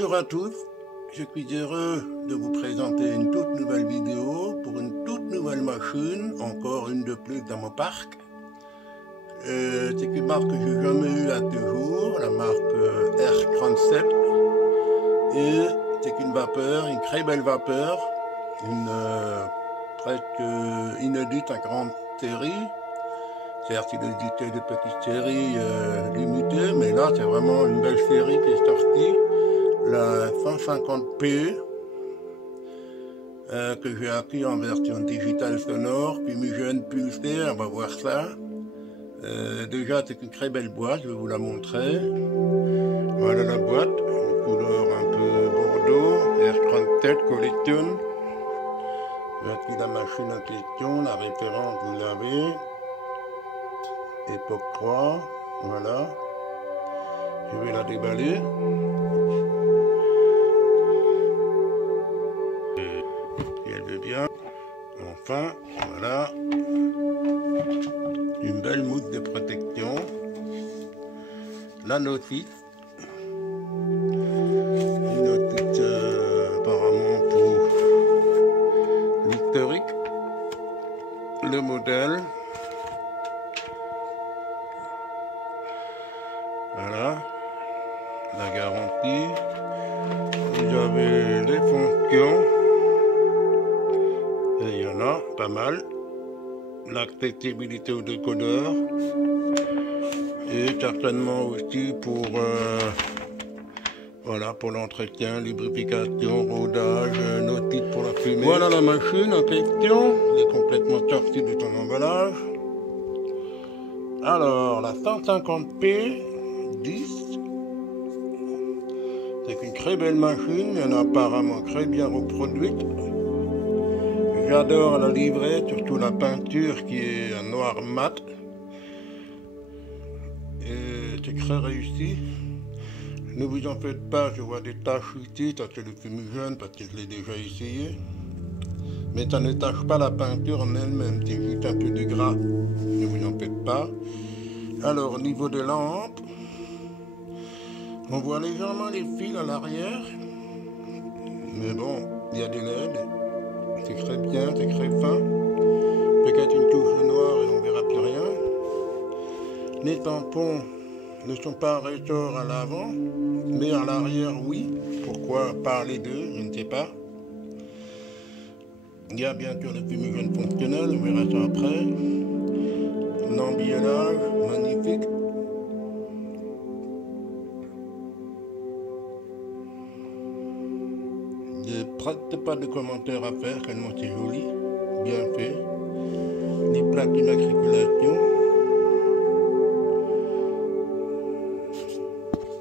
Bonjour à tous, je suis heureux de vous présenter une toute nouvelle vidéo pour une toute nouvelle machine, encore une de plus dans mon parc. C'est une marque que j'ai jamais eue à ce jour, la marque R37, et c'est une vapeur, une très belle vapeur, une presque inédite à grande série. Certes, il existait des petites séries limitées, mais là c'est vraiment une belle série qui est sortie, la 150p, que j'ai acquis en version digitale sonore, fumigène pulsée, on va voir ça. Déjà c'est une très belle boîte, je vais vous la montrer. Voilà la boîte, une couleur un peu bordeaux, R37 Collection. Voici la machine en question, la référence vous l'avez. Époque 3, voilà. Je vais la déballer. Si elle veut bien. Enfin, voilà. Une belle mousse de protection. La notice. Une notice apparemment pour l'historique. Le modèle. Voilà. La garantie. Vous avez les fonctions. Et il y en a pas mal. L'accessibilité au décodeur. Et certainement aussi pour voilà, pour l'entretien, lubrification, rodage, notice pour la fumée. Voilà la machine en question. Elle est complètement sortie de son emballage. Alors, la 150p 10. C'est une très belle machine. Elle est apparemment très bien reproduite. J'adore la livrée, surtout la peinture qui est en noir mat. Et c'est très réussi. Ne vous en faites pas, je vois des taches ici, ça c'est le fumigène parce que je l'ai déjà essayé. Mais ça ne tache pas la peinture en elle-même, c'est juste un peu de gras. Ne vous en faites pas. Alors au niveau de lampe, on voit légèrement les fils à l'arrière. Mais bon, il y a des LED. C'est très bien, c'est très fin. Peut-être une touche noire et on verra plus rien. Les tampons ne sont pas en ressort à l'avant, mais à l'arrière, oui. Pourquoi pas les deux, je ne sais pas. Il y a bien sûr le fumigène fonctionnel, on verra ça après. L'emballage, magnifique. Je n'ai presque pas de commentaires à faire, tellement c'est joli, bien fait. Les plaques d'immatriculation.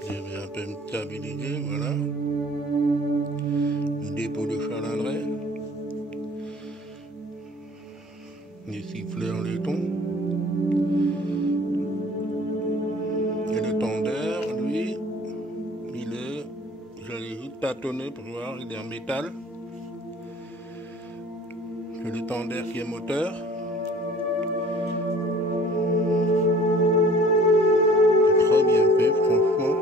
Je vais un peu me stabiliser, voilà. Le dépôt de chalandrée. Les sifflets en laiton. Et le tondeur, lui, il est, j'allais juste tâtonner pour voir, il est en métal. C'est le tondeur qui est moteur. C'est très bien fait, franchement.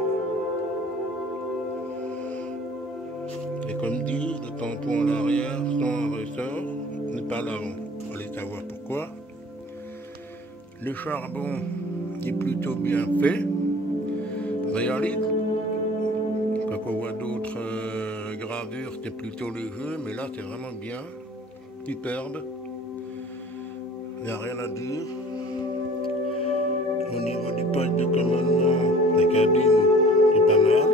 Et comme dit, le tampon à l'arrière sans un ressort, n'est pas l'avant. Il faut aller savoir pourquoi. Le charbon est plutôt bien fait, réaliste. Quand on voit d'autres gravures, c'est plutôt le jeu, mais là c'est vraiment bien, superbe. Il n'y a rien à dire. Au niveau du poste de commandement, la cabine, c'est pas mal.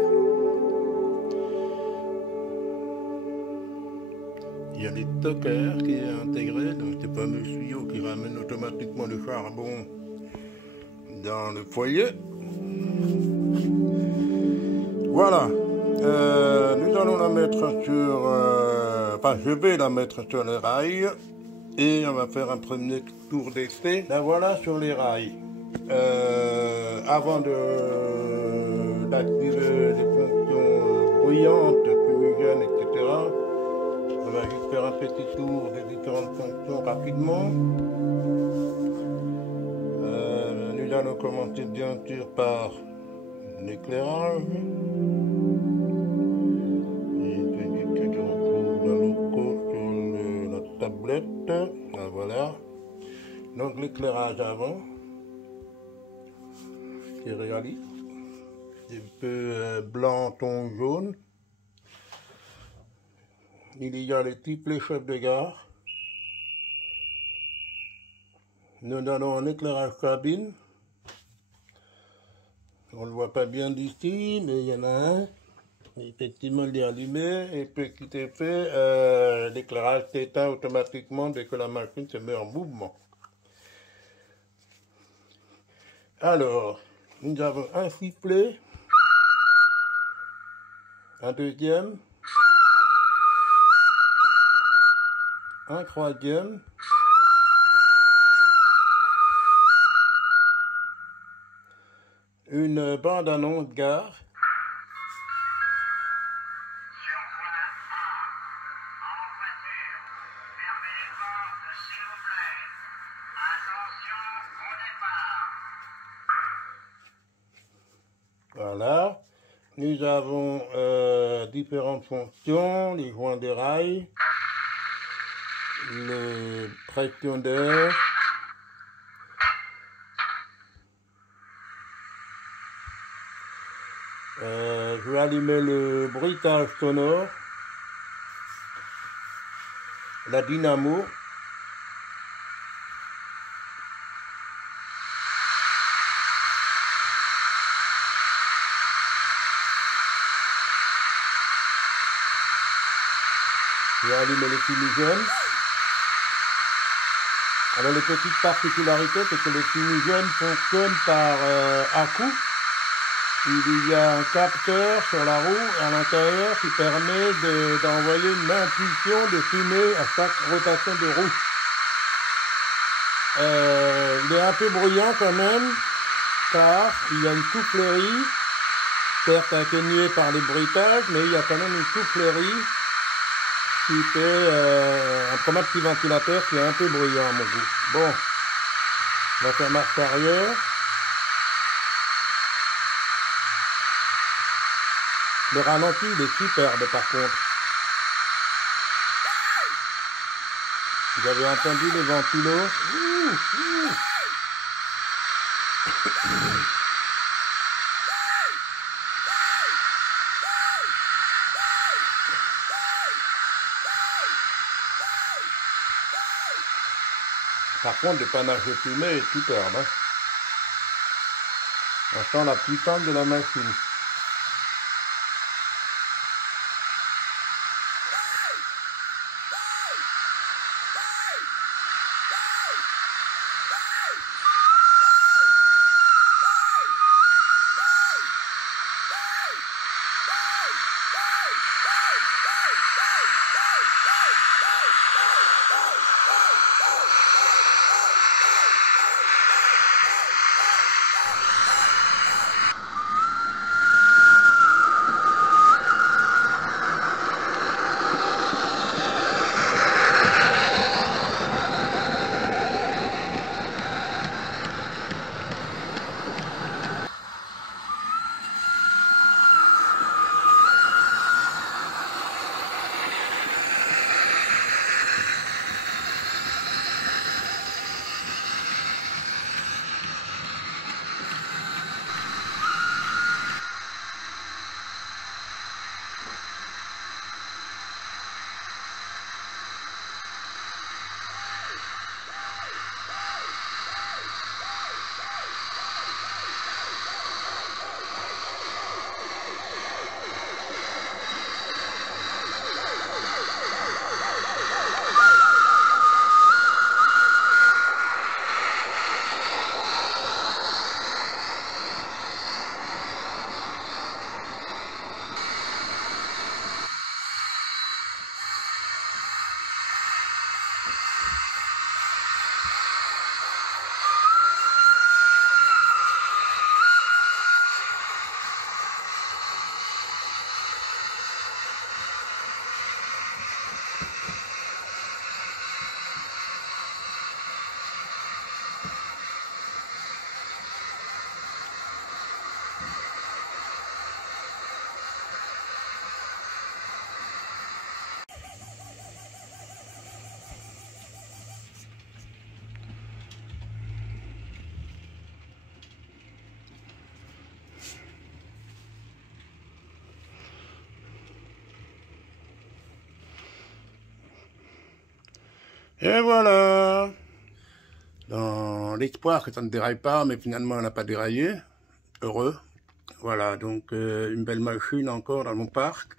Il y a les stockers qui est intégré, donc ces fameux tuyaux qui ramènent automatiquement le charbon dans le foyer. Voilà. Nous allons la mettre sur... enfin, je vais la mettre sur les rails. Et on va faire un premier tour d'essai. La voilà sur les rails. Avant d'activer les fonctions bruyantes, fumigènes, etc., on va juste faire un petit tour des différentes fonctions rapidement. Nous allons commencer bien sûr par l'éclairage. chouette. Ah, voilà. Donc l'éclairage avant, qui est réaliste. Un peu blanc, ton jaune. Il y a les types les chefs de gare. Nous avons un éclairage cabine. On ne le voit pas bien d'ici, mais il y en a un. Effectivement, il est allumé et puis qui est fait, l'éclairage s'éteint automatiquement dès que la machine se met en mouvement. Alors, nous avons un sifflet, un deuxième, un troisième, une bande-annonce gare. Voilà. Nous avons différentes fonctions, les joints des rails, les pressions d'air, je vais allumer le bruitage sonore, la dynamo. Je vais allumer les fumigènes. Alors les petites particularités, c'est que les fumigènes fonctionnent par à-coups. Il y a un capteur sur la roue à l'intérieur qui permet d'envoyer une impulsion de fumée à chaque rotation de roue. Il est un peu bruyant quand même, car il y a une soufflerie, certes atténuée par les bruitages, mais il y a quand même une soufflerie qui fait comme un petit ventilateur qui est un peu bruyant à mon goût. Bon, on va faire marche arrière. Le ralenti, il est superbe par contre. Vous avez entendu le ventilo? Par contre, le panache de fumée est superbe. Hein. On sent la puissance de la machine. Et voilà. Dans l'espoir que ça ne déraille pas, mais finalement elle n'a pas déraillé. Heureux. Voilà, donc une belle machine encore dans mon parc.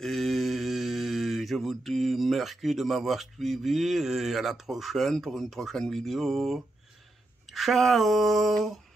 Et je vous dis merci de m'avoir suivi et à la prochaine pour une prochaine vidéo. Ciao!